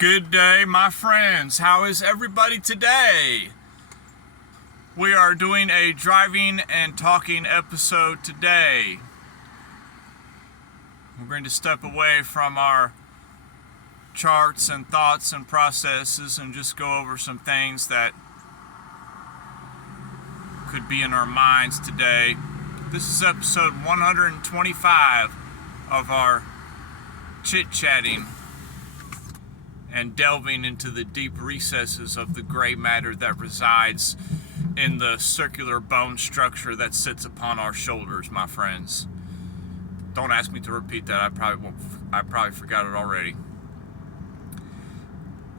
Good day, my friends. How is everybody today? We are doing a driving and talking episode today. We're going to step away from our charts and thoughts and processes and just go over some things that could be in our minds today. This is episode 125 of our chit-chatting and delving into the deep recesses of the gray matter that resides in the circular bone structure that sits upon our shoulders, my friends. Don't ask me to repeat that. I probably forgot it already.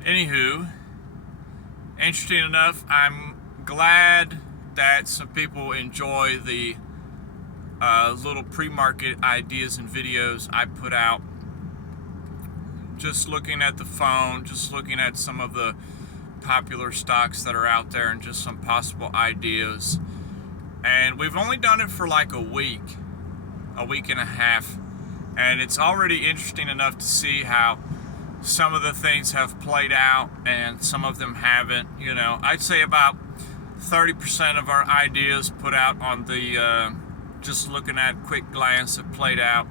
Anywho, interesting enough, I'm glad that some people enjoy the little pre-market ideas and videos I put out. Just looking at the phone, just looking at some of the popular stocks that are out there and just some possible ideas. And we've only done it for like a week and a half. And it's already interesting enough to see how some of the things have played out and some of them haven't. You know, I'd say about 30% of our ideas put out on the just looking at quick glance have played out,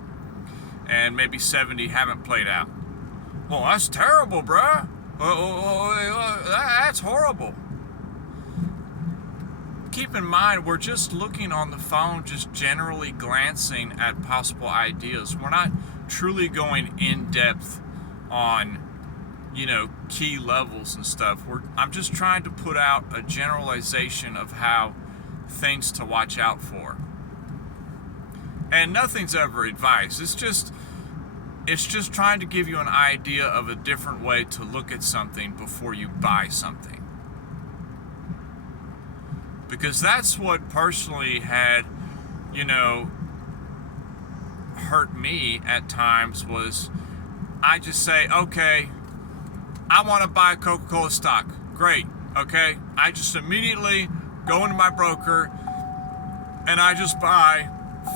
and maybe 70 haven't played out. Well, that's terrible, bruh. That's horrible. Keep in mind, we're just looking on the phone, just generally glancing at possible ideas. We're not truly going in depth on, key levels and stuff. I'm just trying to put out a generalization of how things to watch out for. And nothing's ever advice. It's just trying to give you an idea of a different way to look at something before you buy something. Because that's what personally had, hurt me at times was I just say, okay, I want to buy Coca-Cola stock. Great, okay? I just immediately go into my broker and I just buy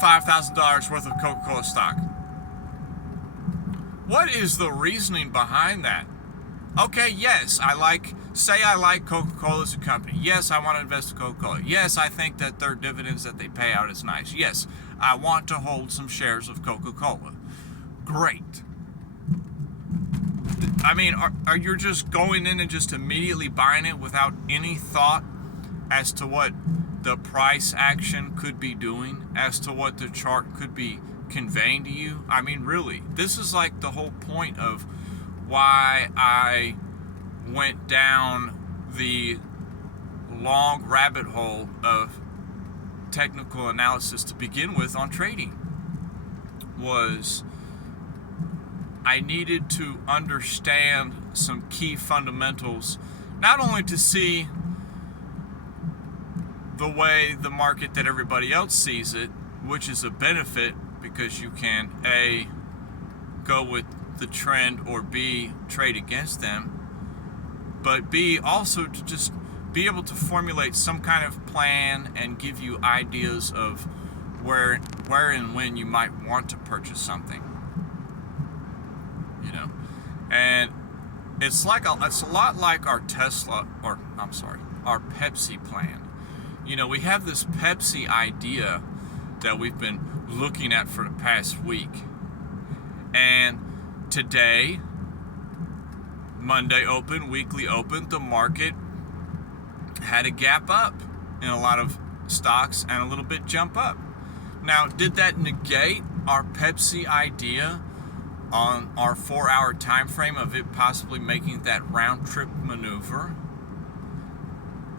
$5,000 worth of Coca-Cola stock. What is the reasoning behind that? Okay, yes, I like Coca-Cola as a company. Yes, I want to invest in Coca-Cola. Yes, I think that their dividends that they pay out is nice. Yes, I want to hold some shares of Coca-Cola. Great. I mean, are you just going in and just immediately buying it without any thought as to what the price action could be doing, as to what the chart could be conveying to you? I mean, really, this is like the whole point of why I went down the long rabbit hole of technical analysis to begin with on trading. Was I needed to understand some key fundamentals, not only to see the way the market that everybody else sees it, which is a benefit because you can A, go with the trend, or B, trade against them, but B, also to just be able to formulate some kind of plan and give you ideas of where and when you might want to purchase something. And it's a lot like our our Pepsi plan. We have this Pepsi idea that we've been looking at for the past week. And today, Monday open, weekly open, the market had a gap up in a lot of stocks and a little bit jump up. Now, did that negate our Pepsi idea on our 4-hour time frame of it possibly making that round trip maneuver?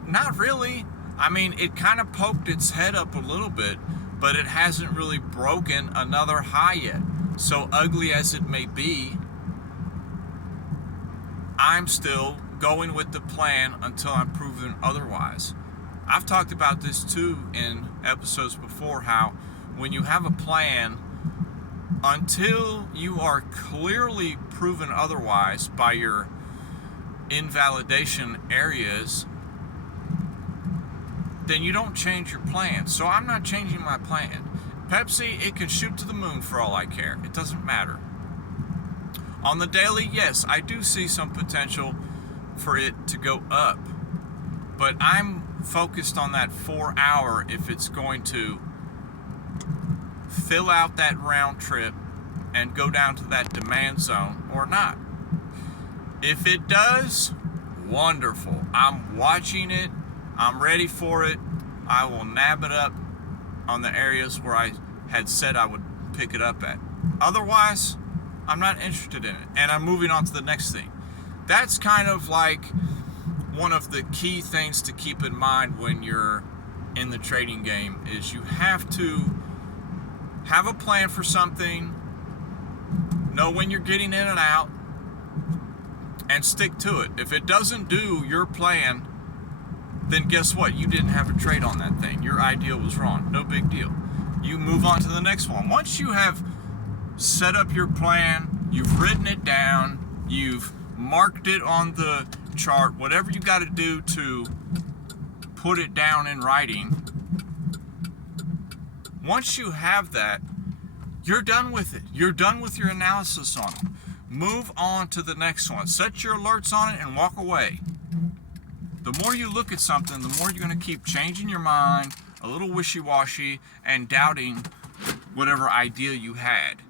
Not really. I mean, it kind of poked its head up a little bit, but it hasn't really broken another high yet. So ugly as it may be, I'm still going with the plan until I'm proven otherwise. I've talked about this too in episodes before, how when you have a plan, until you are clearly proven otherwise by your invalidation areas, then you don't change your plan. So I'm not changing my plan. Pepsi, it can shoot to the moon for all I care. It doesn't matter. On the daily, yes, I do see some potential for it to go up, but I'm focused on that 4 hour if it's going to fill out that round trip and go down to that demand zone or not. If it does, wonderful. I'm watching it. I'm ready for it. I will nab it up on the areas where I had said I would pick it up at. Otherwise, I'm not interested in it. And I'm moving on to the next thing. That's kind of like one of the key things to keep in mind when you're in the trading game is you have to have a plan for something, know when you're getting in and out, and stick to it. If it doesn't do your plan, then guess what? You didn't have a trade on that thing. Your idea was wrong. No big deal. You move on to the next one. Once you have set up your plan, you've written it down, you've marked it on the chart, whatever you got to do to put it down in writing. Once you have that, you're done with it. You're done with your analysis on it. Move on to the next one. Set your alerts on it and walk away. The more you look at something, the more you're going to keep changing your mind, a little wishy-washy, and doubting whatever idea you had.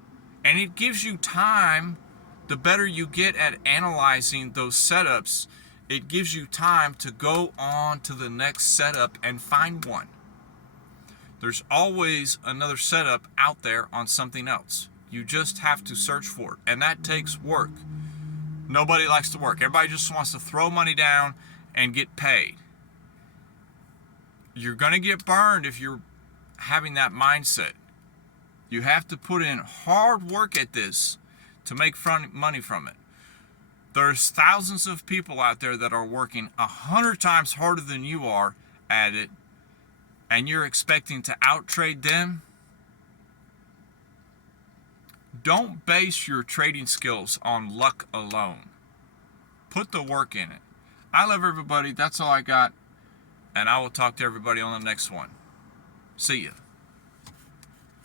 And it gives you time. The better you get at analyzing those setups, it gives you time to go on to the next setup and find one. There's always another setup out there on something else. You just have to search for it, and that takes work. Nobody likes to work. Everybody just wants to throw money down and get paid. You're going to get burned if you're having that mindset. You have to put in hard work at this to make money from it. There's thousands of people out there that are working 100 times harder than you are at it, and you're expecting to outtrade them. Don't base your trading skills on luck alone. Put the work in it. I love everybody. That's all I got. And I will talk to everybody on the next one. See ya.